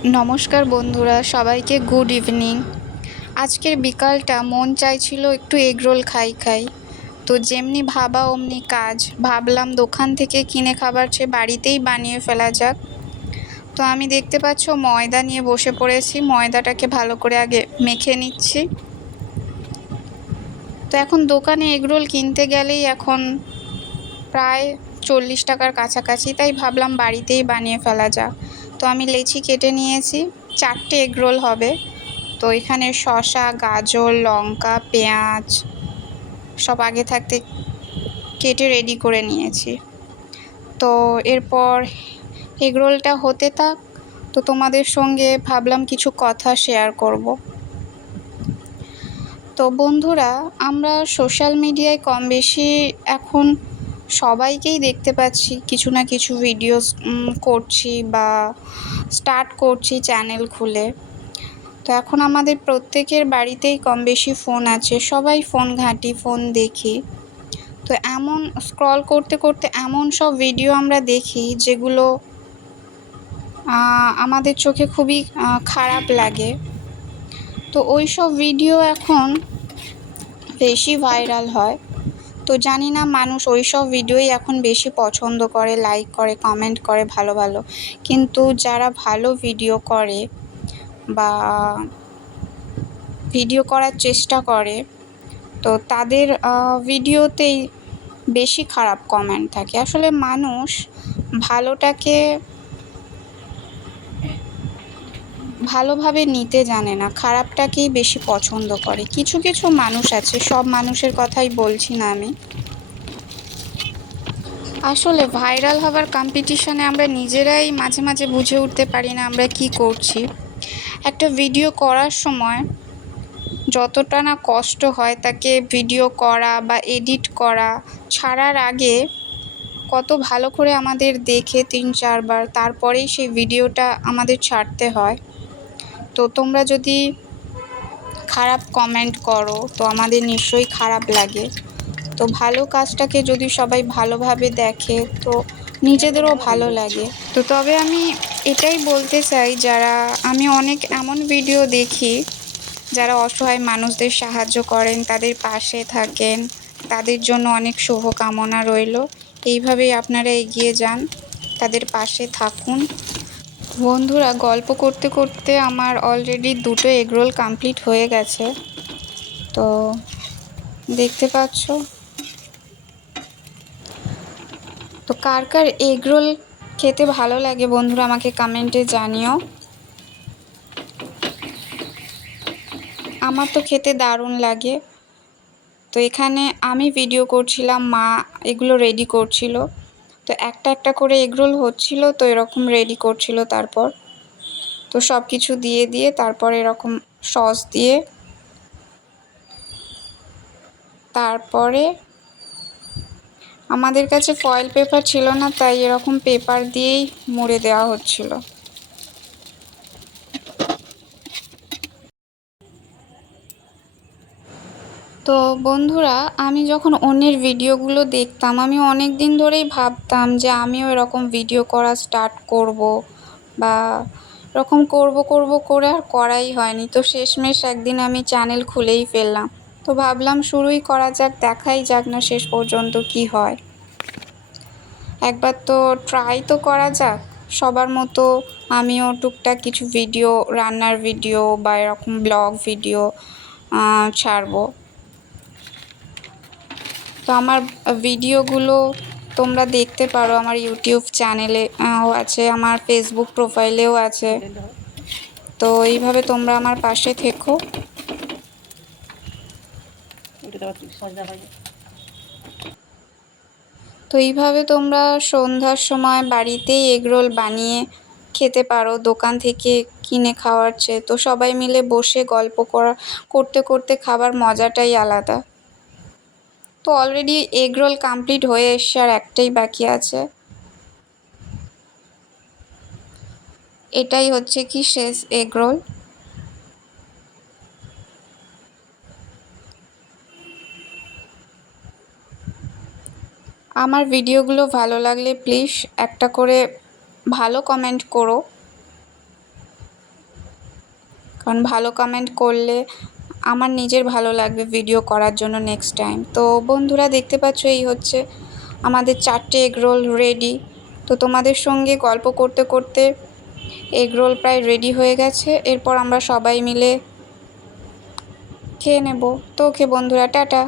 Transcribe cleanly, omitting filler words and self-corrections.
নমস্কার বন্ধুরা, সবাইকে গুড ইভিনিং। আজকের বিকালটা মন চাইছিল একটু এগরোল খাই। তো যেমনি ভাবা অমনি কাজ, ভাবলাম দোকান থেকে কিনে খাবার চেয়ে বাড়িতেই বানিয়ে ফেলা যাক। তো আমি দেখতে পাচ্ছ ময়দা নিয়ে বসে পড়েছি, ময়দাটাকে ভালো করে আগে মেখে নিচ্ছি। তো এখন দোকানে এগরোল কিনতে গেলেই এখন প্রায় 40 টাকার কাছাকাছি, তাই ভাবলাম বাড়িতেই বানিয়ে ফেলা যাক। তো আমি লেচি কেটে নিয়েছি, 4টে এগরোল হবে। তো এখানে শসা, গাজর, লঙ্কা, পেঁয়াজ সব আগে থাকতে কেটে রেডি করে নিয়েছি। তো এরপর এগরোলটা হতে থাক, তো তোমাদের সঙ্গে ভাবলাম কিছু কথা শেয়ার করব। তো বন্ধুরা, আমরা সোশ্যাল মিডিয়ায় কম বেশি এখন সবাইকেই দেখতে পাচ্ছি কিছু না কিছু ভিডিওস করছি বা স্টার্ট করছি চ্যানেল খুলে। তো এখন আমাদের প্রত্যেকের বাড়িতেই কম বেশি ফোন আছে, সবাই ফোন ঘাঁটি, ফোন দেখি। তো এমন স্ক্রল করতে করতে এমন সব ভিডিও আমরা দেখি যেগুলো আমাদের চোখে খুবই খারাপ লাগে। তো ওই সব ভিডিও এখন বেশি ভাইরাল হয়। তো জানি না মানুষ ওই সব ভিডিওই এখন বেশি পছন্দ করে, লাইক করে, কমেন্ট করে ভালো ভালো। কিন্তু যারা ভালো ভিডিও করে বা ভিডিও করার চেষ্টা করে, তো তাদের ভিডিওতেই বেশি খারাপ কমেন্ট থাকে। আসলে মানুষ ভালোটাকে ভালোভাবে নিতে জানে না, খারাপটাকেই বেশি পছন্দ করে। কিছু কিছু মানুষ আছে, সব মানুষের কথাই বলছি না আমি। আসলে ভাইরাল হবার কম্পিটিশনে আমরা নিজেরাই মাঝে মাঝে বুঝে উঠতে পারি না আমরা কি করছি। একটা ভিডিও করার সময় যতটা না কষ্ট হয় তাকে ভিডিও করা বা এডিট করা, ছাড়ার আগে কত ভালো করে আমাদের দেখে 3-4 বার তারপরেই সেই ভিডিওটা আমাদের ছাড়তে হয়। তো তোমরা যদি খারাপ কমেন্ট করো তো আমাদের নিশ্চয়ই খারাপ লাগে। তো ভালো কাজটাকে যদি সবাই ভালোভাবে দেখে তো নিজেদেরও ভালো লাগে। তো তবে আমি এটাই বলতে চাই, আমি অনেক এমন ভিডিও দেখি যারা অসহায় মানুষদের সাহায্য করেন, তাদের পাশে থাকেন, তাদের জন্য অনেক শুভকামনা রইল। এইভাবেই আপনারা এগিয়ে যান, তাদের পাশে থাকুন। বন্ধুরা, গল্প করতে করতে আমার অলরেডি 2টো এগরোল কমপ্লিট হয়ে গেছে। তো দেখতে পাচ্ছ। তো কার কার এগরোল খেতে ভালো লাগে বন্ধুরা আমাকে কমেন্টে জানিও। আমার তো খেতে দারুণ লাগে। তো এখানে আমি ভিডিও করছিলাম, মা এগুলো রেডি করছিল। তো একটা একটা করে এগরোল হচ্ছিল, তো এরকম রেডি করছিল। তারপর তো সব কিছু দিয়ে দিয়ে তারপর এরকম সস দিয়ে তারপরে আমাদের কাছে ফয়েল পেপার ছিল না, তাই এরকম পেপার দিয়েই মুড়ে দেওয়া হচ্ছিল। তো বন্ধুরা, আমি যখন অন্যের ভিডিওগুলো দেখতাম আমি অনেক দিন ধরেই ভাবতাম যে আমিও এরকম ভিডিও করা স্টার্ট করব বা এরকম করব করে আর করাই হয়নি। তো শেষমেশ একদিন আমি চ্যানেল খুলেই ফেললাম। তো ভাবলাম শুরুই করা যাক, দেখাই যাক না শেষ পর্যন্ত কি হয়। একবার তো ট্রাই তো করা যাক। সবার মতো আমিও টুকটাক কিছু ভিডিও, রান্নার ভিডিও বা এরকম ব্লগ ভিডিও ছাড়বো। তো আমার ভিডিওগুলো তোমরা দেখতে পারো, আমার ইউটিউব চ্যানেলে আছে, আমার ফেসবুক প্রোফাইলেও আছে। তো এইভাবে তোমরা আমার পাশে থেকো। তো এইভাবে তোমরা সন্ধ্যার সময় বাড়িতেই এগরোল বানিয়ে খেতে পারো দোকান থেকে কিনে খাওয়ার চেয়ে। তো সবাই মিলে বসে গল্প করতে করতে খাবার মজাটাই আলাদা। তো অলরেডি এগরোল কমপ্লিট হয়ে এসছে, আর একটাই বাকি আছে। এটাই হচ্ছে কি শেষ এগরোল। আমার ভিডিওগুলো ভালো লাগলে প্লিজ একটা করে ভালো কমেন্ট করো। কারণ ভালো কমেন্ট করলে আমার নিজের ভালো লাগবে ভিডিও করার জন্য নেক্সট টাইম। তো বন্ধুরা দেখতে পাচ্ছ এই হচ্ছে আমাদের 4টে এগরোল রেডি। তো তোমাদের সঙ্গে গল্প করতে করতে এগরোল প্রায় রেডি হয়ে গেছে। এরপর আমরা সবাই মিলে খেয়ে নেব। তো ওকে বন্ধুরা, টাটা।